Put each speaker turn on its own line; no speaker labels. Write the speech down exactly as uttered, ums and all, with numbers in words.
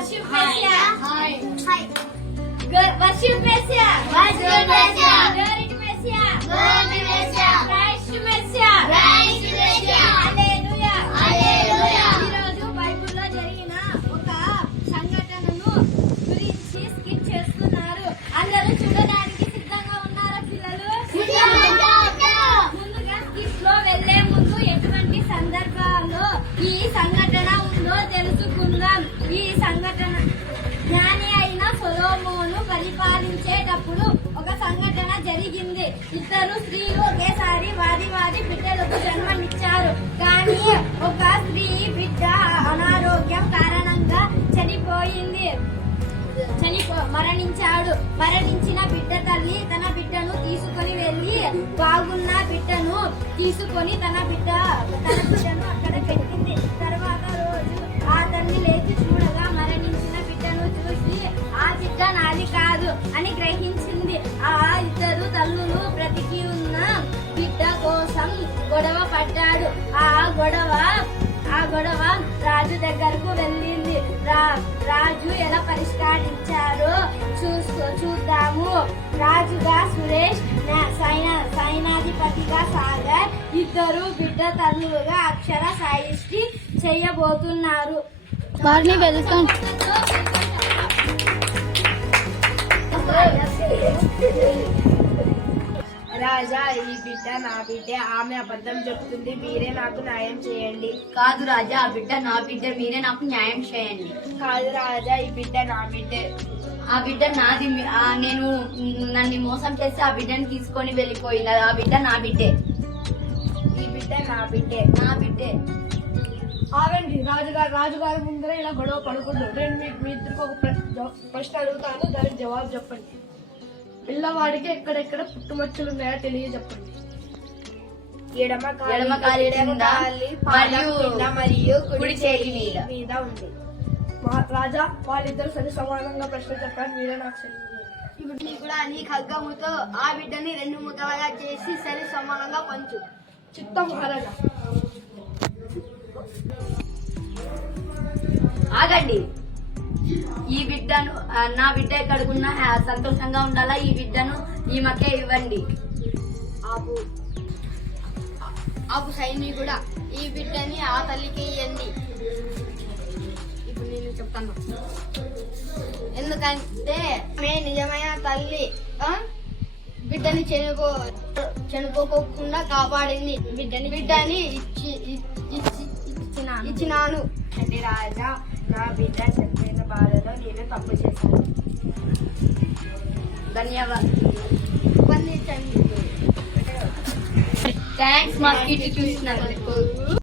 worship Messiah.
Hi.
Hi. Good. Worship Messiah.
Worship Messiah.
Glory to Messiah.
Glory to Messiah.
Christ to Messiah.
Christ to Messiah.
Hallelujah.
Hallelujah.
ఈ రోజు బైబిల్లో జరిగిన ఒక సంఘటనను గురించి skip చేస్తున్నారు. అందరూ చూడడానికి సిద్ధంగా ఉన్నారా పిల్లలు? ముందుగా స్కిప్ లో వెళ్లే ముందు ఎటువంటి సందర్భాల్లో ఈ సంఘటన ఉందో తెలుసుకుందాం. ఈ సంఘటన జ్ఞాని అయిన సొలొమోను పరిపాలించేటప్పుడు ఒక సంఘటన జరిగింది. ఇద్దరు స్త్రీలు ఒకేసారి వారి వారి బిడ్డలకు జన్మనిచ్చారు. కానీ ఒక స్త్రీ బిడ్డ అనారోగ్యం కారణంగా చనిపోయింది చనిపో మరణించాడు. మరణించిన బిడ్డ తల్లి తన బిడ్డను తీసుకొని వెళ్లి బాగున్న బిడ్డను తీసుకొని తన బిడ్డ తన బిడ్డను అక్కడ పెట్టింది. తర్వాత రోజు ఆ తల్లి లేచి చూడగా మరణించిన బిడ్డను చూసి ఆ బిడ్డ నాది కాదు అని గ్రహించింది. ఆ ఇద్దరు తల్లులు బ్రతికి ఉన్న బిడ్డ కోసం గొడవ పడ్డాడు. ఆ గొడవ ఆ గొడవ రాజు దగ్గరకు వెళ్ళింది. రా రాజు ఎలా పరిష్కరించారో చూసుకో చూద్దాము. రాజుగా సురేష్, సైనా సైనాధిపతిగా సాగర్, ఇద్దరు బిడ్డ తల్లులుగా అక్షర సాయిష్టి చేయబోతున్నారు.
వారిని వెల్కమ్.
రాజా, ఈ బిడ్డ నా బిడ్డే. ఆమె అబద్ధం చెప్తుంది. మీరే నాకు న్యాయం చేయండి.
కాదు రాజా, ఆ బిడ్డ నా బిడ్డ, మీరే నాకు న్యాయం చేయండి.
కాదు రాజా, ఈ బిడ్డ నా బిడ్డే.
ఆ బిడ్డ నాది. ఆ నేను నన్ను మోసం చేసి ఆ బిడ్డని తీసుకొని వెళ్ళిపోయింది. ఆ బిడ్డ నా బిడ్డే.
ఈ బిడ్డ నా బిడ్డే.
నా బిడ్డే.
ఆగండి రాజుగారు రాజుగారి ముందర ఇలా గొడవ పడకూడదు. నేను మీకు మీ ఇద్దరికి ఒక ప్ర- ప్రశ్న అడుగుతాను, దానికి జవాబు చెప్పండి. పిల్లవాడికి ఎక్కడెక్కడ పుట్టుమచ్చలు ఉన్నాయో తెలియ చెప్పండి.
ఎడమ కాలి
ఎడమ కాలి కింద
పాదం
మరియు
కింద మరియు
కుడి చేతి మీద.
మీద ఉంది.
మా- రాజా, వాళ్ళిద్దరు సరి సమానంగా ప్రశ్న చెప్పారు, మీరే నాకు తెలియదు.
ఇప్పుడు కూడా నీ ఖడ్గముతో ఆ బిడ్డని రెండు ముద్దలుగా చేసి సరి సమానంగా పంచు.
చిత్తం మహారాజా.
ఆగండి. ఈ బిడ్డను ఆ, నా బిడ్డ ఎక్కడికున్నా హ్యా- సంతోషంగా ఉండాలా. ఈ బిడ్డను ఈమెకే ఇవ్వండి.
ఆపు ఆపు సైనికుడా, ఈ బిడ్డని ఆ తల్లికి ఇవ్వండి. ఇప్పుడు నేను చెప్తాను. ఎందుకంటే ఆమె నిజమైన తల్లి ఆ? బిడ్డని చనిపో చనిపోకుండా కాపాడింది. బిడ్డని బిడ్డని ఇచ్చి ఇచ్చి ఇచ్చినాను.
అంటే రాజా, నా బిడ్డ చనిపోయిన బాధలో నేను తప్పు చేశాను.
ధన్యవాదాలు.
స్పందించండి.
థ్యాంక్స్ మా కిట్ చూసినందుకు.